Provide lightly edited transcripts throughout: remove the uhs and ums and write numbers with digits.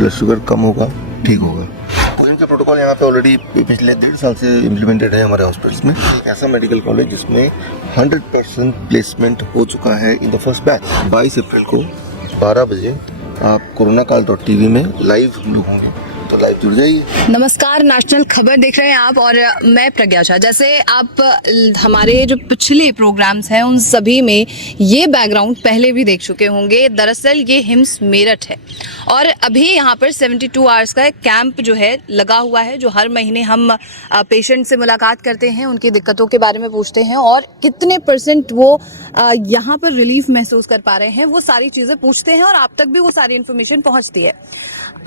Blood sugar कम होगा, ठीक होगा। तो इनके प्रोटोकॉल यहाँ पे ऑलरेडी पिछले 1.5 साल से इम्प्लीमेंटेड है हमारे हॉस्पिटल्स में। एक ऐसा मेडिकल कॉलेज जिसमें 100% प्लेसमेंट हो चुका है इन द फर्स्ट बैच। 22 अप्रैल को 12 बजे आप coronacall.tv में लाइव हम लोग होंगे, तो लाइव जुड़ जाइए। नमस्कार, नेशनल खबर देख रहे हैं आप और मैं प्रज्ञा झा। जैसे आप हमारे जो पिछले प्रोग्राम्स हैं उन सभी में ये बैकग्राउंड पहले भी देख चुके होंगे। दरअसल ये हिम्स मेरठ है और अभी यहाँ पर 72 आवर्स का एक कैंप जो है लगा हुआ है, जो हर महीने हम पेशेंट से मुलाकात करते हैं, उनकी दिक्कतों के बारे में पूछते हैं और कितने % वो यहाँ पर रिलीफ महसूस कर पा रहे हैं, वो सारी चीज़ें पूछते हैं और आप तक भी वो सारी इन्फॉर्मेशन पहुँचती है।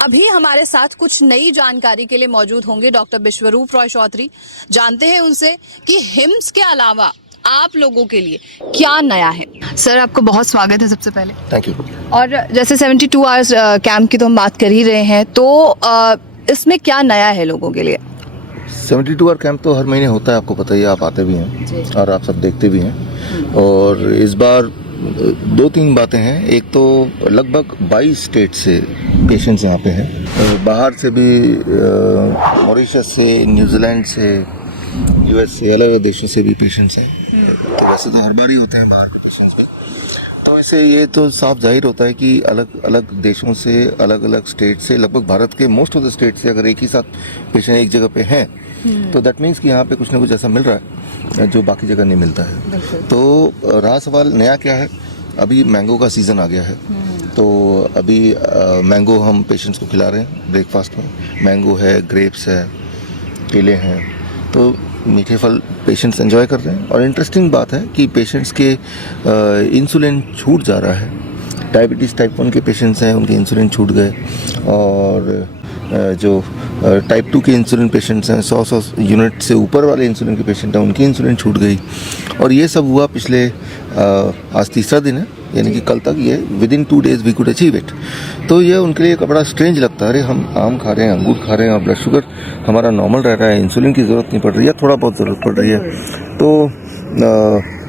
अभी हमारे साथ कुछ नई जानकारी के लिए मौजूद होंगे डॉक्टर विश्वरूप रॉय चौधरी। जानते हैं उनसे कि हिम्स के अलावा आप लोगों के लिए क्या नया है। सर, आपको बहुत स्वागत है सबसे पहले। Thank you. और जैसे 72 आवर्स कैंप की तो हम बात कर ही रहे हैं, तो इसमें क्या नया है लोगों के लिए? 72 आवर कैंप तो हर महीने होता है, आपको पता ही है, आप आते भी हैं और आप सब देखते भी हैं। और इस बार 2-3 बातें हैं। एक तो लगभग 22 स्टेट से पेशेंट्स यहाँ पे हैं, बाहर से भी, मॉरिशस से, न्यूजीलैंड से, यूएस से, अलग अलग देशों से भी पेशेंट्स हैं। तो वैसे तो हर बार ही होते हैं बाहर के पेशेंट्स पे, तो इससे ये तो साफ जाहिर होता है कि अलग अलग देशों से, अलग अलग स्टेट से, लगभग भारत के मोस्ट ऑफ द स्टेट से अगर एक ही साथ पेशेंट एक जगह पे हैं, तो दैट मीन्स कि यहाँ पे कुछ ना कुछ ऐसा मिल रहा है जो बाकी जगह नहीं मिलता है। तो रहा सवाल नया क्या है, अभी मैंगो का सीज़न आ गया है, तो अभी मैंगो हम पेशेंट्स को खिला रहे हैं ब्रेकफास्ट में। मैंगो है, ग्रेप्स है, केले हैं, तो मीठे फल पेशेंट्स एंजॉय कर रहे हैं। और इंटरेस्टिंग बात है कि पेशेंट्स के इंसुलिन छूट जा रहा है। डायबिटीज़ टाइप 1 के पेशेंट्स हैं, उनके इंसुलिन छूट गए, और जो टाइप 2 के इंसुलिन पेशेंट्स हैं, 100 यूनिट से ऊपर वाले इंसुलिन के पेशेंट हैं, उनकी इंसुलिन छूट गई। और ये सब हुआ पिछले आज तीसरा दिन है, यानी कि कल तक ये within 2 days we could achieve it. तो ये उनके लिए एक बड़ा स्ट्रेंज लगता है, अरे हम आम खा रहे हैं, अंगूर खा रहे हैं और ब्लड शुगर हमारा नॉर्मल रह रहा है, इंसुलिन की ज़रूरत नहीं पड़ रही है, थोड़ा बहुत ज़रूरत पड़ रही है। तो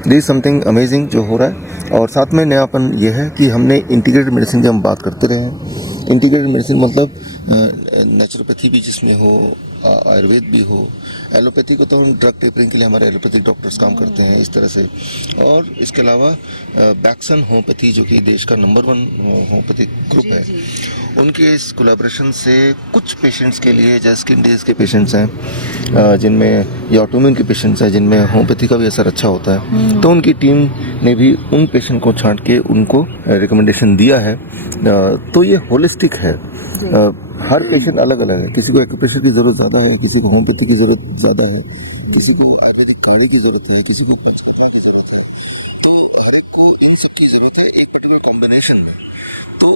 दिस इज समथिंग अमेजिंग जो हो रहा है। और साथ में नयापन ये है कि हमने इंटीग्रेटेड मेडिसिन की हम बात करते रहे हैं। इंटीग्रेटेड मेडिसिन मतलब नेचुरोपैथी भी जिसमें हो, आयुर्वेद भी हो, एलोपैथी को तो हम ड्रग टेपरिंग के लिए हमारे एलोपैथिक डॉक्टर्स काम करते हैं इस तरह से। और इसके अलावा बैक्सन होम्योपैथी जो कि देश का नंबर 1 होम्योपैथिक ग्रुप है, उनके इस कोलैबोरेशन से कुछ पेशेंट्स के लिए, जैसे स्किन डिजीज के पेशेंट्स हैं जिनमें, या ऑटोइम्यून के पेशेंट्स हैं जिनमें होम्योपैथी का भी असर अच्छा होता है, तो उनकी टीम ने भी उन पेशेंट को छांट के उनको रिकमेंडेशन दिया है। तो ये होलिस्टिक है, हर पेशेंट अलग अलग है। किसी को एक्यूप्रेशर की ज़रूरत ज़्यादा है, किसी को होम्योपैथी की ज़रूरत ज़्यादा है, किसी को आयुर्वेदिक काढ़े की ज़रूरत है, किसी को पंचकर्मा की ज़रूरत है। तो हर एक को इन सब की ज़रूरत है एक पर्टिकुलर कॉम्बिनेशन में। तो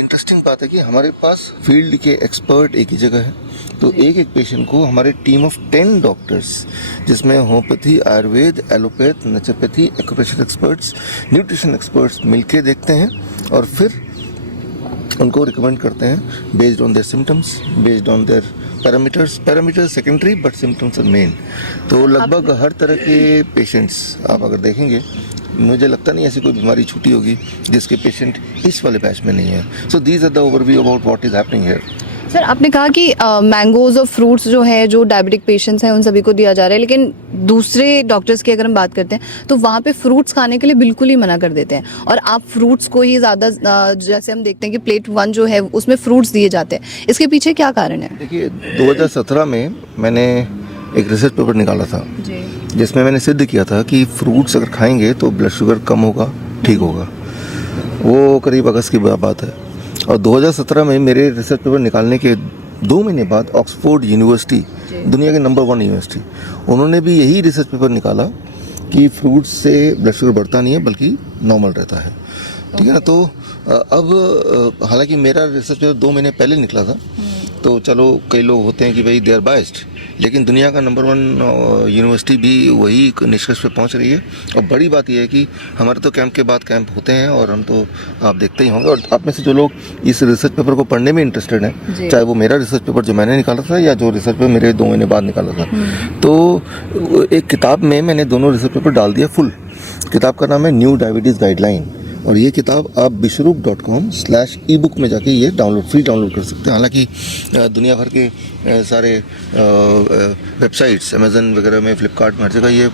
इंटरेस्टिंग बात है कि हमारे पास फील्ड के एक्सपर्ट एक ही जगह है, तो एक एक पेशेंट को हमारे टीम ऑफ 10 डॉक्टर्स, जिसमें homeopathy, Ayurveda, allopath, naturopathy, acupressure experts, nutrition experts मिलके देखते हैं और फिर उनको रिकमेंड करते हैं based on their symptoms, based on their parameters secondary but symptoms are main. तो लगभग हर तरह के पेशेंट्स आप अगर देखेंगे, मुझे लगता नहीं ऐसी कोई बीमारी छूटी होगी जिसके पेशेंट इस वाले बैच में नहीं है। So these are the overview about what is happening here. Sir, आपने कहा कि मैंगोज और फ्रूट्स जो है, जो डायबिटिक पेशेंट्स हैं उन सभी को दिया जा रहा है, लेकिन दूसरे डॉक्टर्स की अगर हम बात करते हैं तो वहाँ पे फ्रूट्स खाने के लिए बिल्कुल ही मना कर देते हैं और आप फ्रूट्स को ही ज़्यादा, जैसे हम देखते हैं कि प्लेट 1 जो है उसमें फ्रूट्स दिए जाते हैं। इसके पीछे क्या कारण है? देखिए, 2017 में मैंने एक रिसर्च पेपर निकाला था जिसमें मैंने सिद्ध किया था कि फ्रूट्स अगर खाएंगे तो ब्लड शुगर कम होगा, ठीक होगा। वो करीब अगस्त की बात है। और 2017 में मेरे रिसर्च पेपर निकालने के 2 महीने बाद ऑक्सफोर्ड यूनिवर्सिटी, दुनिया के नंबर 1 यूनिवर्सिटी, उन्होंने भी यही रिसर्च पेपर निकाला कि फ्रूट्स से ब्लड शुगर बढ़ता नहीं है बल्कि नॉर्मल रहता है। ठीक है ना। तो अब हालांकि मेरा रिसर्च पेपर 2 महीने पहले निकला था, तो चलो कई लोग होते हैं कि भाई दे आर बायस्ड, लेकिन दुनिया का नंबर 1 यूनिवर्सिटी भी वही निष्कर्ष पे पहुंच रही है। और बड़ी बात यह है कि हमारे तो कैंप के बाद कैंप होते हैं और हम तो आप देखते ही होंगे, और आप में से जो लोग इस रिसर्च पेपर को पढ़ने में इंटरेस्टेड हैं, चाहे वो मेरा रिसर्च पेपर जो मैंने निकाला था या जो रिसर्च पेपर मेरे 2 महीने बाद निकाला था, तो एक किताब में मैंने दोनों रिसर्च पेपर डाल दिया फुल। किताब का नाम है न्यू डायबिटीज़ गाइडलाइन और ये किताब आप bishrup.com/ebook में जाके ये फ्री डाउनलोड कर सकते हैं। हालांकि दुनिया भर के सारे वेबसाइट्स अमेजन वगैरह में, फ्लिपकार्ट में, हर जगह ये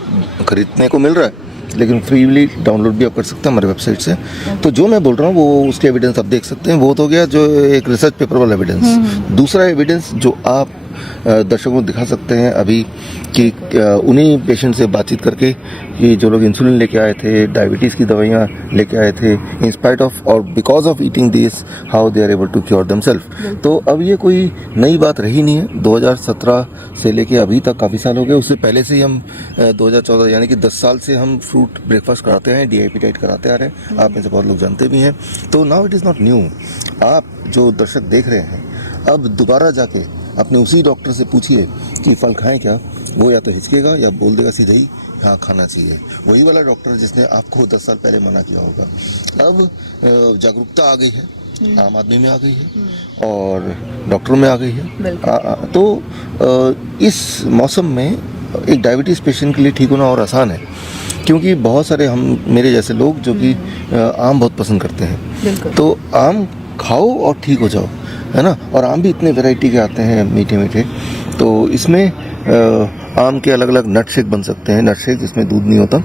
खरीदने को मिल रहा है, लेकिन फ्रीली डाउनलोड भी आप कर सकते हैं हमारे वेबसाइट से। तो जो मैं बोल रहा हूँ वो उसके एविडेंस आप देख सकते हैं। वो तो गया जो एक रिसर्च पेपर वाला एविडेंस। दूसरा एविडेंस जो आप दर्शकों को दिखा सकते हैं अभी कि उन्हीं पेशेंट से बातचीत करके कि जो लोग इंसुलिन लेके आए थे, डायबिटीज़ की दवाइयाँ लेके आए थे, इन स्पाइट ऑफ और because of eating this how they are able to cure themselves. तो अब ये कोई नई बात रही नहीं है। 2017 से लेके अभी तक काफ़ी साल हो गए। उससे पहले से ही हम 2014 यानी कि 10 साल से हम फ्रूट ब्रेकफास्ट कराते हैं, DIP डाइट कराते आ रहे हैं। आप में से बहुत लोग जानते भी हैं। तो now it is not new. आप जो दर्शक देख रहे हैं, अब दोबारा जाके अपने उसी डॉक्टर से पूछिए कि फल खाएं क्या, वो या तो हिचकेगा या बोल देगा सीधे ही हाँ खाना चाहिए। वही वाला डॉक्टर जिसने आपको 10 साल पहले मना किया होगा। अब जागरूकता आ गई है, आम आदमी में आ गई है और डॉक्टरों में आ गई है। तो इस मौसम में एक डायबिटीज़ पेशेंट के लिए ठीक होना और आसान है, क्योंकि बहुत सारे हम मेरे जैसे लोग जो कि आम बहुत पसंद करते हैं। तो आम खाओ और ठीक हो जाओ, है ना। और आम भी इतने वैरायटी के आते हैं मीठे मीठे। तो इसमें आम के अलग अलग नट शेक बन सकते हैं। नट शेक जिसमें दूध नहीं होता,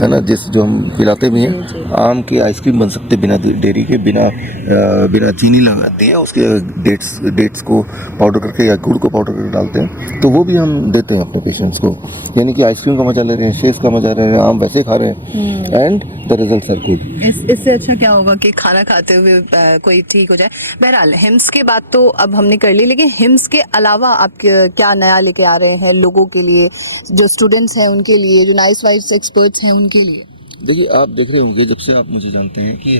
है ना, जो हम पिलाते भी हैं। आम की आइसक्रीम बन सकते हैं बिना डेयरी के, बिना चीनी लगाते हैं। उसके डेट्स को पाउडर करके या गुड़ को पाउडर करके डालते हैं, तो वो भी हम देते हैं अपने पेशेंट्स को। यानी कि आइसक्रीम का मजा ले रहे हैं, शेक्स का मजा ले रहे हैं, आम वैसे खा रहे हैं and the results are good. इससे अच्छा क्या होगा कि खाना खाते हुए कोई ठीक हो जाए। बहरहाल हिम्स के बात तो अब हमने कर ली, लेकिन हिम्स के अलावा आप क्या नया लेके आ रहे हैं लोगों के लिए, जो स्टूडेंट्स हैं उनके लिए, जो नाइस वाइज एक्सपर्ट्स हैं उनके लिए? देखिए, आप देख रहे होंगे जब से आप मुझे जानते हैं कि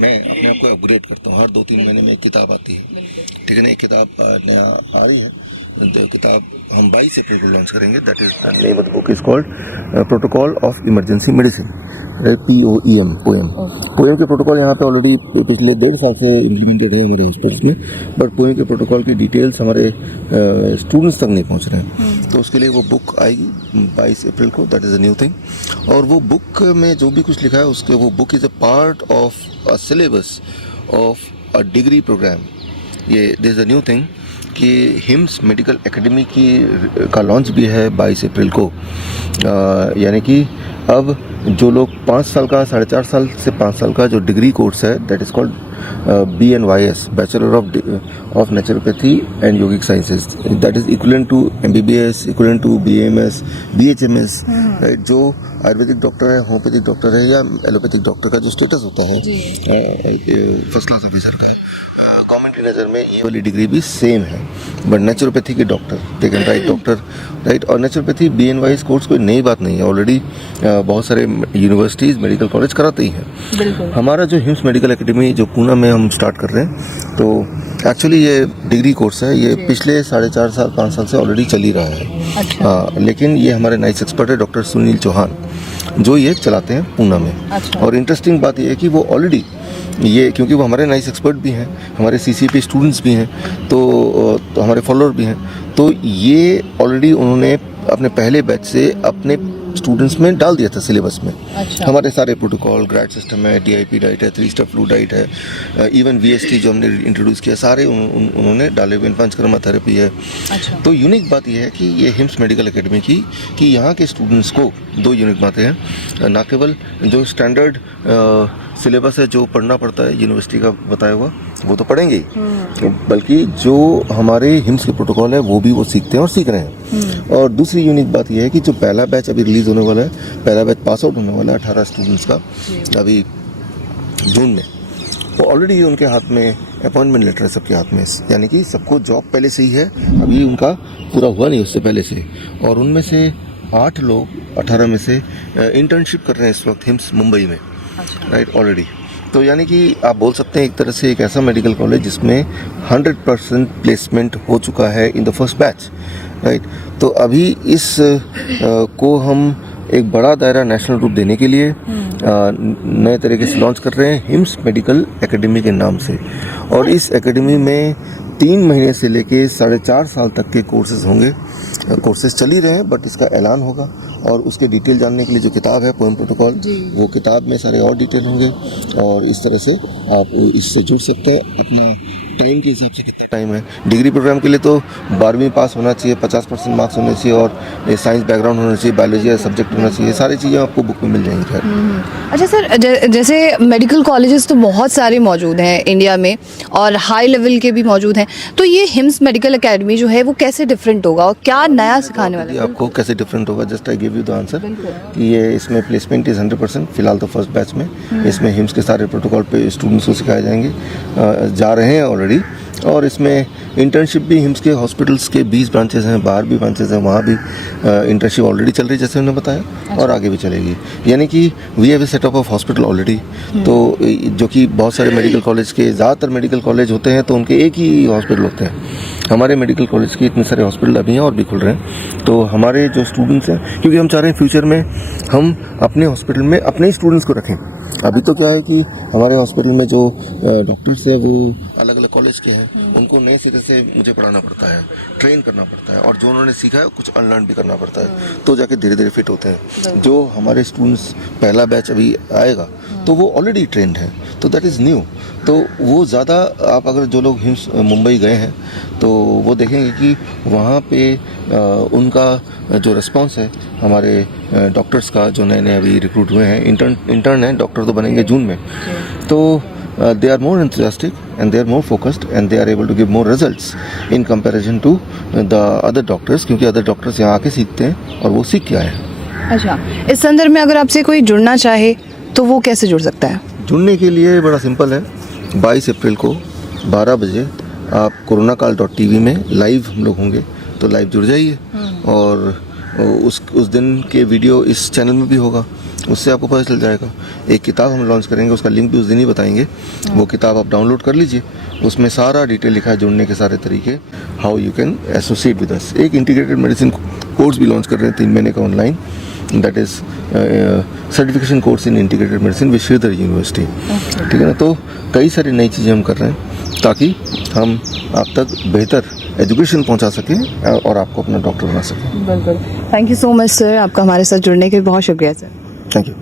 मैं अपने आप को अपग्रेड करता हूँ। हर 2-3 महीने में एक किताब आती है, ठीक है ना। एक किताब नया आ रही है। जो किताब हम 22 अप्रैल को लॉन्च करेंगे। That is name of the book is called protocol of emergency medicine, POEM। Poem के प्रोटोकॉल यहाँ पे ऑलरेडी पिछले 1.5 साल से इम्प्लीमेंटेड है हमारे हॉस्पिटल्स में, बट पोएम के प्रोटोकॉल की डिटेल्स हमारे स्टूडेंट्स तक नहीं पहुँच रहे हैं। तो उसके लिए वो बुक आएगी 22 अप्रैल को। That is a new thing. और वो बुक में जो भी कुछ लिखा है उसके, वो book is a part of a syllabus of a degree program. ये this is a new thing कि हिम्स मेडिकल एकेडमी का लॉन्च भी है 22 अप्रैल को। यानी कि अब जो लोग 5 साल का, 4.5 साल से 5 साल का जो डिग्री कोर्स है, that is called BNYS, bachelor of naturopathy and yogic sciences. That is equivalent to MBBS, equivalent to BAMS, BHMS, right. जो आयुर्वेदिक डॉक्टर है, होम्योपैथिक डॉक्टर है या एलोपैथिक डॉक्टर का जो स्टेटस होता है फर्स्ट क्लास ऑफिसर का, गवर्नमेंट की नज़र में ये वाली डिग्री भी सेम है। बट नेचुरोपैथी के doctor, they can write doctor, right. और नेचुरोपैथी BNYS कोर्स कोई नई बात नहीं है। ऑलरेडी बहुत सारे यूनिवर्सिटीज़, मेडिकल कॉलेज कराते ही हैं। हमारा जो हिम्स मेडिकल एकेडमी जो पूना में हम स्टार्ट कर रहे हैं, तो एक्चुअली ये डिग्री कोर्स है। ये पिछले 4.5 साल 5 साल से ऑलरेडी चल ही रहा है। अच्छा। हाँ, लेकिन ये हमारे नाइस एक्सपर्ट है डॉक्टर सुनील चौहान, जो ये चलाते हैं पूना में। अच्छा। और इंटरेस्टिंग बात ये है कि वो ऑलरेडी ये, क्योंकि वो हमारे नाइस एक्सपर्ट भी हैं, हमारे CCP स्टूडेंट्स भी हैं, तो हमारे फॉलोअर भी हैं, तो ये ऑलरेडी उन्होंने अपने पहले बैच से अपने स्टूडेंट्स में डाल दिया था सिलेबस में। अच्छा। हमारे सारे प्रोटोकॉल, ग्रैड सिस्टम है, DIP डाइट है, 3 स्टेप फ्लू डाइट है, इवन VST जो हमने इंट्रोड्यूस किया, सारे उन्होंने डाले हुए। पंचकर्मा थेरेपी है। अच्छा। तो यूनिक बात यह है कि ये हिम्स मेडिकल एकेडमी की, कि यहाँ के स्टूडेंट्स को 2 यूनिक बातें हैं। ना केवल जो स्टैंडर्ड सिलेबस है जो पढ़ना पड़ता है यूनिवर्सिटी का बताया हुआ, वो तो पढ़ेंगे ही, बल्कि जो हमारे हिम्स के प्रोटोकॉल है वो भी वो सीखते हैं और सीख रहे हैं। और दूसरी यूनिक बात यह है कि जो पहला बैच अभी रिलीज होने वाला है, पहला बैच पास आउट होने वाला है 18 स्टूडेंट्स का अभी जून में, वो ऑलरेडी उनके हाथ में अपॉइंटमेंट लेटर है, सबके हाथ में। यानी कि सबको जॉब पहले से ही है, अभी उनका पूरा हुआ नहीं उससे पहले से। और उनमें से 8 लोग 18 में से इंटर्नशिप कर रहे हैं इस वक्त हिम्स मुंबई में, राइट, ऑलरेडी। तो यानी कि आप बोल सकते हैं एक तरह से एक ऐसा मेडिकल कॉलेज जिसमें 100% प्लेसमेंट हो चुका है in the first batch, right. तो अभी इस को हम एक बड़ा दायरा नेशनल रूप देने के लिए नए तरीके से लॉन्च कर रहे हैं हिम्स मेडिकल एकेडमी के नाम से। और इस एकेडमी में 3 महीने से लेके 4.5 साल तक के कोर्सेज होंगे। कोर्सेज चल ही रहे हैं, बट इसका ऐलान होगा और उसके डिटेल जानने के लिए जो किताब है पोएम प्रोटोकॉल, वो किताब में सारे और डिटेल होंगे और इस तरह से आप इससे जुड़ सकते हैं। अपना टाइम के हिसाब से कितना टाइम है, डिग्री प्रोग्राम के लिए तो 12वीं पास होना चाहिए, 50% मार्क्स होने चाहिए और साइंस बैकग्राउंड होना चाहिए, बायोलॉजी सब्जेक्ट होना चाहिए, सारी चीज़ें आपको बुक में मिल जाएंगी। खैर अच्छा सर, जैसे मेडिकल कॉलेजेस तो बहुत सारे मौजूद हैं इंडिया में और हाई लेवल के भी मौजूद हैं, तो ये हिम्स मेडिकल एकेडमी जो है वो कैसे डिफरेंट होगा और क्या नया सिखाने वाला है? आपको कैसे डिफरेंट होगा, just I give you the answer कि ये इसमें प्लेसमेंट इज 100%। फिलहाल तो फर्स्ट बैच में इसमें हिम्स के सारे प्रोटोकॉल पे स्टूडेंट्स को सिखाए जाएंगे, जा रहे हैं ऑलरेडी। और इसमें इंटर्नशिप भी हिम्स के हॉस्पिटल्स के 20 ब्रांचेस हैं, बाहर भी ब्रांचेस हैं, वहाँ भी इंटर्नशिप ऑलरेडी चल रही है जैसे उन्होंने बताया, और आगे भी चलेगी। यानी कि we have a setup of hospital already. तो जो कि बहुत सारे मेडिकल कॉलेज के, ज़्यादातर मेडिकल कॉलेज होते हैं तो उनके एक ही हॉस्पिटल होते हैं। हमारे मेडिकल कॉलेज के इतने सारे हॉस्पिटल अभी हैं और भी खुल रहे हैं। तो हमारे जो स्टूडेंट्स हैं, क्योंकि हम चाह रहे हैं फ्यूचर में हम अपने हॉस्पिटल में अपने ही स्टूडेंट्स को रखें। अभी तो क्या है कि हमारे हॉस्पिटल में जो डॉक्टर्स हैं वो अलग अलग कॉलेज के हैं, उनको नए सिरे से मुझे पढ़ाना पड़ता है, ट्रेन करना पड़ता है और जो उन्होंने सीखा है कुछ अनलर्न भी करना पड़ता है, तो जाके धीरे धीरे फिट होते हैं। जो हमारे स्टूडेंट्स पहला बैच अभी आएगा तो वो ऑलरेडी ट्रेंड है, तो दैट इज़ न्यू। तो वो ज़्यादा, आप अगर जो लोग हिम्स मुंबई गए हैं तो वो देखेंगे कि वहाँ पे उनका जो रिस्पांस है हमारे डॉक्टर्स का, जो नए नए अभी रिक्रूट हुए हैं, इंटर्न हैं, डॉक्टर तो बनेंगे जून में, तो they are more enthusiastic and they are more focused and they are able to give more results in comparison to the other doctors, क्योंकि अदर डॉक्टर्स यहाँ आके सीखते हैं और वो सीख के आए हैं। अच्छा, इस संदर्भ में अगर आपसे कोई जुड़ना चाहे तो वो कैसे जुड़ सकता है? जुड़ने के लिए बड़ा सिंपल है। 22 अप्रैल को 12 बजे आप coronakaal.tv में लाइव हम लोग होंगे, तो लाइव जुड़ जाइए और उस दिन के वीडियो इस चैनल में भी होगा, उससे आपको पता चल जाएगा। एक किताब हम लॉन्च करेंगे, उसका लिंक भी उस दिन ही बताएंगे। वो किताब आप डाउनलोड कर लीजिए, उसमें सारा डिटेल लिखा है, जुड़ने के सारे तरीके, how you can associate with us. एक इंटीग्रेटेड मेडिसिन कोर्स भी लॉन्च कर रहे हैं 3 महीने का online, that is certification course in integrated medicine with Shridhar university. ठीक है ना, तो कई सारी नई चीज़ें हम कर रहे हैं ताकि हम आप तक बेहतर एजुकेशन पहुंचा सकें और आपको अपना डॉक्टर बना सकें। बिल्कुल, thank you so much sir, आपका हमारे साथ जुड़ने के लिए बहुत शुक्रिया सर। Thank you.